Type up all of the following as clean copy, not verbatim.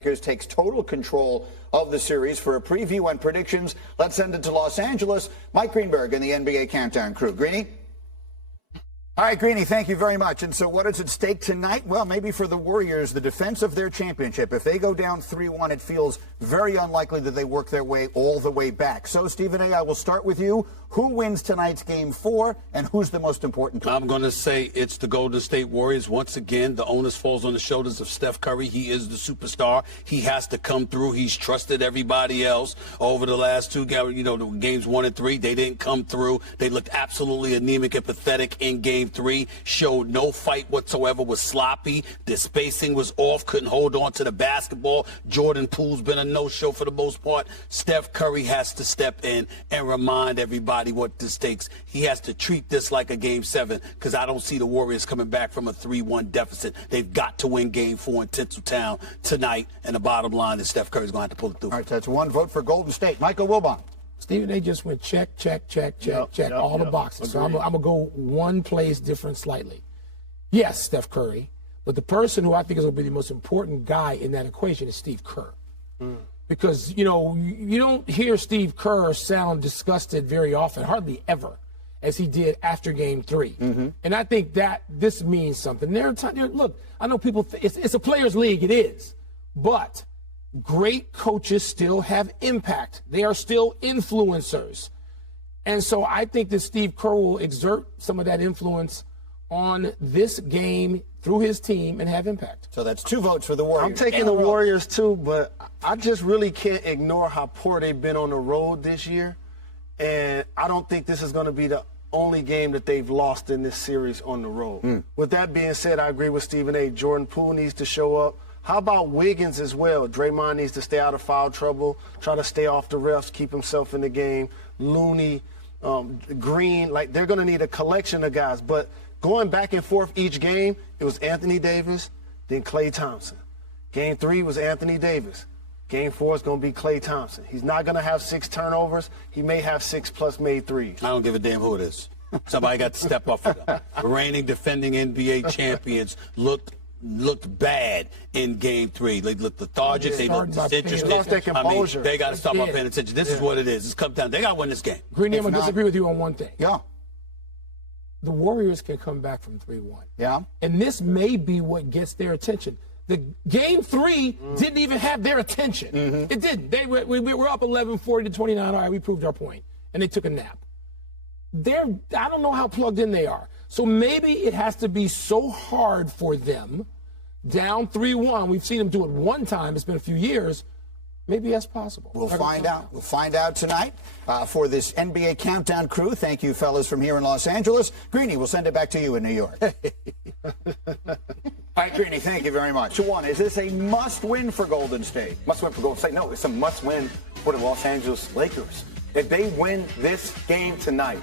Lakers takes total control of the series. For a preview and predictions, let's send it to Los Angeles. Mike Greenberg and the NBA Countdown crew. Greeny? All right, Greeny, thank you very much. And so what is at stake tonight? Well, maybe for the Warriors, the defense of their championship. If they go down 3-1, it feels very unlikely that they work their way all the way back. So, Stephen A., I will start with you. Who wins tonight's Game 4, and who's the most important player? I'm going to say it's the Golden State Warriors. Once again, the onus falls on the shoulders of Steph Curry. He is the superstar. He has to come through. He's trusted everybody else over the last two games. You know, the games 1 and 3, they didn't come through. They looked absolutely anemic and pathetic in Game 3. Showed no fight whatsoever, was sloppy. The spacing was off, couldn't hold on to the basketball. Jordan Poole's been a no-show for the most part. Steph Curry has to step in and remind everybody what this takes. He has to treat this like a Game 7 because I don't see the Warriors coming back from a 3-1 deficit. They've got to win Game 4 in Tinseltown tonight, and the bottom line is Steph Curry's going to have to pull it through. All right, that's one vote for Golden State. Michael Wilbon. Stephen A. just went check, all the boxes. So I'm going to go one place different slightly. Yes, Steph Curry, but the person who I think is going to be the most important guy in that equation is Steve Kerr. Because, you know, you don't hear Steve Kerr sound disgusted very often, hardly ever, as he did after Game 3. And I think that this means something. Look, I know people, it's a players' league, it is, but great coaches still have impact. They are still influencers. And so I think that Steve Kerr will exert some of that influence on this game through his team and have impact. So that's 2 votes for the Warriors. I'm taking the Warriors too, but I just really can't ignore how poor they've been on the road this year. And I don't think this is going to be the only game that they've lost in this series on the road. With that being said, I agree with Stephen A. Jordan Poole needs to show up. How about Wiggins as well? Draymond needs to stay out of foul trouble, try to stay off the refs, keep himself in the game. Looney, Green, like they're going to need a collection of guys. But going back and forth each game, it was Anthony Davis, then Klay Thompson. Game 3 was Anthony Davis. Game 4 is going to be Klay Thompson. He's not going to have 6 turnovers. He may have 6+ made threes. I don't give a damn who it is. Somebody got to step up for them. The reigning, defending NBA champions looked bad in Game 3. They looked lethargic. They looked disinterested. Lost their composure. They got to stop up paying attention. This is what it is. It's come down. They got to win this game. Greeny, I'm going to disagree with you on one thing. Yeah. The Warriors can come back from 3-1. Yeah. And this may be what gets their attention. The Game 3 didn't even have their attention. It didn't. We were up 11-40 to 29. All right, we proved our point. And they took a nap. I don't know how plugged in they are. So maybe it has to be so hard for them, down 3-1. We've seen them do it one time. It's been a few years. Maybe that's possible. We'll find out. We'll find out tonight for this NBA Countdown crew. Thank you, fellas, from here in Los Angeles. Greeny, we'll send it back to you in New York. All right, Greeny, thank you very much. One, is this a must-win for Golden State? Must-win for Golden State? No, it's a must-win for the Los Angeles Lakers. If they win this game tonight,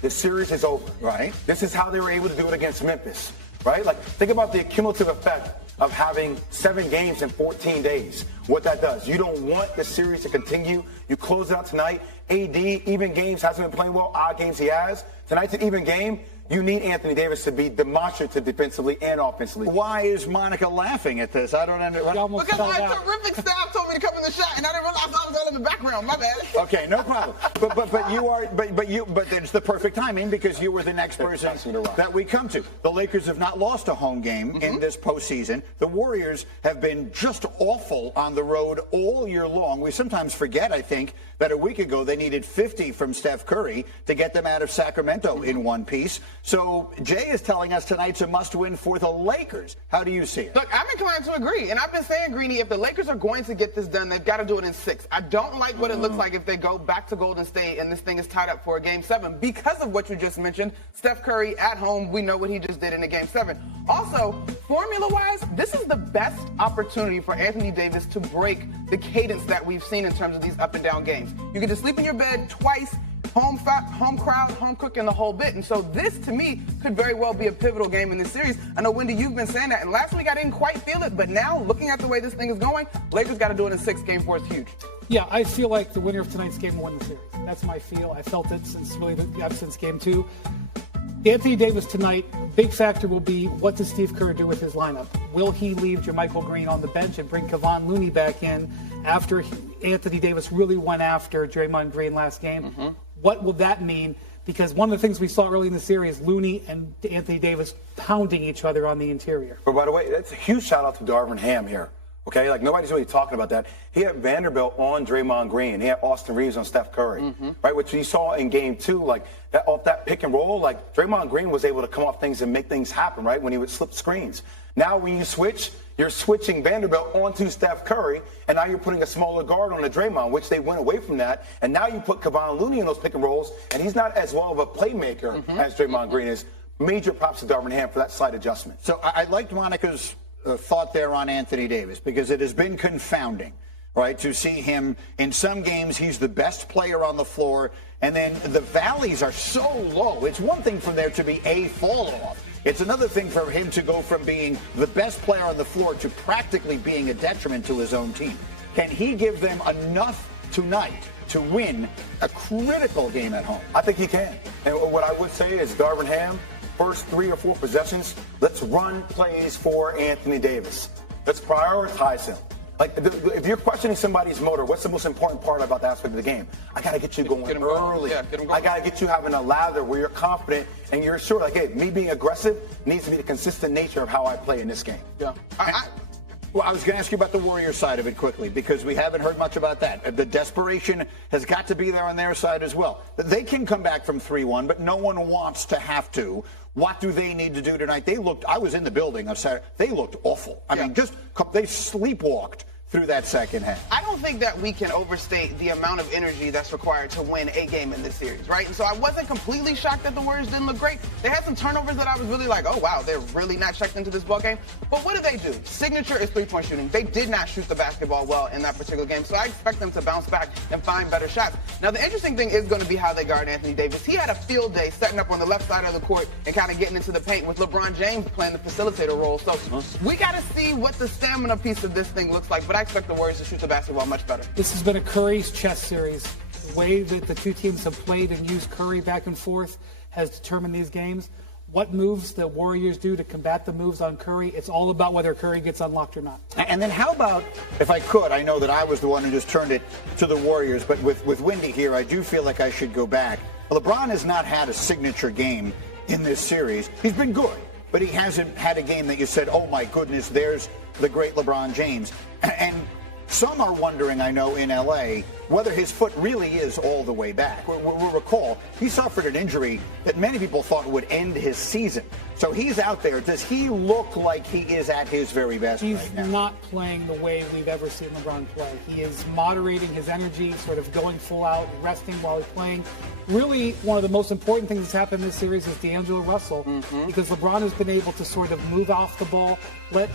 the series is over. Right. This is how they were able to do it against Memphis, right? Like, think about the cumulative effect of having 7 games in 14 days. What that does. You don't want the series to continue. You close it out tonight. AD, even games, hasn't been playing well. Odd games he has. Tonight's an even game. You need Anthony Davis to be demonstrative defensively and offensively. Why is Monica laughing at this? I don't understand. Because my terrific staff told me to come in the shot, and I didn't realize I was all in the background. My bad. Okay, no problem. But it's the perfect timing because you were the next person that we come to. The Lakers have not lost a home game in this postseason. The Warriors have been just awful on the road all year long. We sometimes forget, I think, that a week ago they needed 50 from Steph Curry to get them out of Sacramento in one piece. So Jay is telling us tonight's a must-win for the Lakers. How do you see it? Look, I'm inclined to agree. And I've been saying, Greeny, if the Lakers are going to get this done, they've got to do it in 6. I don't like what it looks like if they go back to Golden State and this thing is tied up for a Game 7 because of what you just mentioned. Steph Curry at home, we know what he just did in a Game 7. Also, formula-wise, this is the best opportunity for Anthony Davis to break the cadence that we've seen in terms of these up-and-down games. You get to sleep in your bed twice, home crowd, home cooking, the whole bit. And so this, to me, could very well be a pivotal game in this series. I know, Wendy, you've been saying that. And last week I didn't quite feel it. But now, looking at the way this thing is going, Lakers got to do it in 6. Game 4 is huge. Yeah, I feel like the winner of tonight's game won the series. That's my feel. I felt it since Game 2. Anthony Davis tonight, big factor will be what does Steve Kerr do with his lineup? Will he leave Jermichael Green on the bench and bring Kevon Looney back in after Anthony Davis really went after Draymond Green last game? What will that mean? Because one of the things we saw early in the series, Looney and Anthony Davis pounding each other on the interior. But by the way, that's a huge shout out to Darvin Ham here. Okay, like nobody's really talking about that. He had Vanderbilt on Draymond Green. He had Austin Reeves on Steph Curry, right? Which you saw in Game 2, like that off that pick and roll. Like Draymond Green was able to come off things and make things happen, right? When he would slip screens. Now when you switch, you're switching Vanderbilt onto Steph Curry, and now you're putting a smaller guard on the Draymond, which they went away from that. And now you put Kevon Looney in those pick and rolls, and he's not as well of a playmaker as Draymond Green is. Major props to Darvin Ham for that slight adjustment. So I liked Monica's thought there on Anthony Davis, because it has been confounding, right, to see him in some games. He's the best player on the floor, and then the valleys are so low. It's one thing for there to be a fall off. It's another thing for him to go from being the best player on the floor to practically being a detriment to his own team. Can he give them enough tonight to win a critical game at home? I think he can. And what I would say is Darvin Ham, first 3 or 4 possessions, let's run plays for Anthony Davis. Let's prioritize him. Like, if you're questioning somebody's motor, what's the most important part about that aspect of the game? I got to get you going early. Yeah, get him going. I got to get you having a lather where you're confident and you're sure, like, hey, me being aggressive needs to be the consistent nature of how I play in this game. Yeah. Well, I was going to ask you about the Warriors side of it quickly, because we haven't heard much about that. The desperation has got to be there on their side as well. They can come back from 3-1, but no one wants to have to. What do they need to do tonight? I was in the building on Saturday. They looked awful. I mean, they sleepwalked through that second half. I don't think that we can overstate the amount of energy that's required to win a game in this series, right? And so I wasn't completely shocked that the Warriors didn't look great. They had some turnovers that I was really like, oh, wow, they're really not checked into this ball game. But what do? Signature is three-point shooting. They did not shoot the basketball well in that particular game, so I expect them to bounce back and find better shots. Now, the interesting thing is going to be how they guard Anthony Davis. He had a field day setting up on the left side of the court and kind of getting into the paint with LeBron James playing the facilitator role. So we got to see what the stamina piece of this thing looks like, but I expect the Warriors to shoot the basketball much better. This has been a Curry's chess series. The way that the two teams have played and used Curry back and forth has determined these games. What moves the Warriors do to combat the moves on Curry, it's all about whether Curry gets unlocked or not. And then how about, if I could, I know that I was the one who just turned it to the Warriors, but with Wendy here, I do feel like I should go back. LeBron has not had a signature game in this series. He's been good, but he hasn't had a game that you said, oh my goodness, there's the great LeBron James. And some are wondering, I know, in L.A., whether his foot really is all the way back. We'll recall, he suffered an injury that many people thought would end his season. So he's out there. Does he look like he is at his very best He's right now? not playing the way we've ever seen LeBron play. He is moderating his energy, sort of going full out, resting while he's playing. Really, one of the most important things that's happened in this series is D'Angelo Russell, because LeBron has been able to sort of move off the ball, let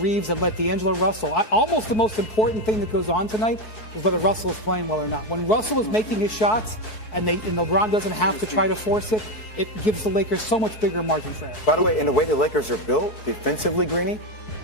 Reeves and let D'Angelo Russell. Almost the most important thing that goes on tonight is whether Russell is playing well or not. When Russell is making his shots and LeBron doesn't have to try to force it, it gives the Lakers so much bigger margin for error. By the way, in the way the Lakers are built defensively, Greeny,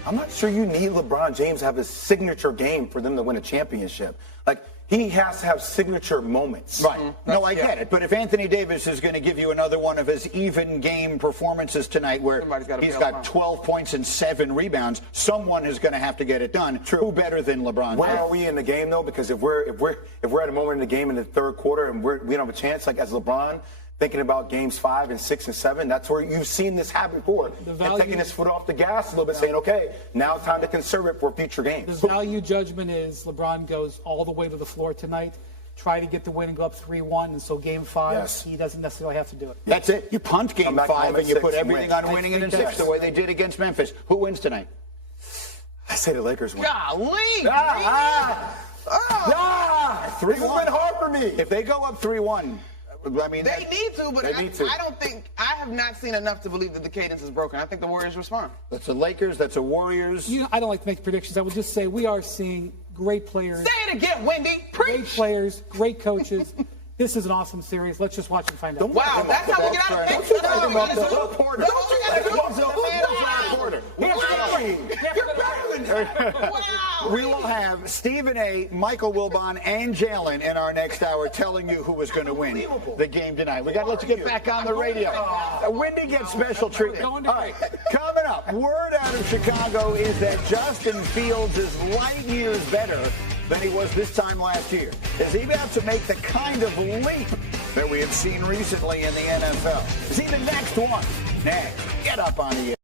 I'm not sure you need LeBron James to have his signature game for them to win a championship. Like, he has to have signature moments. Right. No, I get it. But if Anthony Davis is going to give you another one of his even game performances tonight where he's got 12 points and 7 rebounds, someone is going to have to get it done. True. Who better than LeBron? Where are we in the game, though? Because if we're at a moment in the game in the third quarter and we don't have a chance, like as LeBron, thinking about games 5 and 6 and 7, that's where you've seen this happen before. And taking his foot off the gas a little bit, saying, okay, now it's time to conserve it for future games. The value judgment is LeBron goes all the way to the floor tonight, try to get the win and go up 3-1, and so game 5, he doesn't necessarily have to do it. That's it. You punt game 5 and you put everything on winning it in 6, the way they did against Memphis. Who wins tonight? I say the Lakers win. Golly! 3-1. It's been hard for me. If they go up 3-1, I mean, they need to, but I have not seen enough to believe that the cadence is broken. I think the Warriors respond. That's the Lakers. That's the Warriors. I don't like to make predictions. I would just say we are seeing great players. Say it again, Wendy. Great players, great coaches. This is an awesome series. Let's just watch and find out. Wow, that's how we get out of things. Don't you got to do it. You're better than Wow. We will have Stephen A., Michael Wilbon, and Jalen in our next hour telling you who is going to win the game tonight. We got to let you get back on the radio. Wendy gets special treatment. All right, coming up, word out of Chicago is that Justin Fields is light years better than he was this time last year. Is he about to make the kind of leap that we have seen recently in the NFL? Is he the next one? Next, get up on the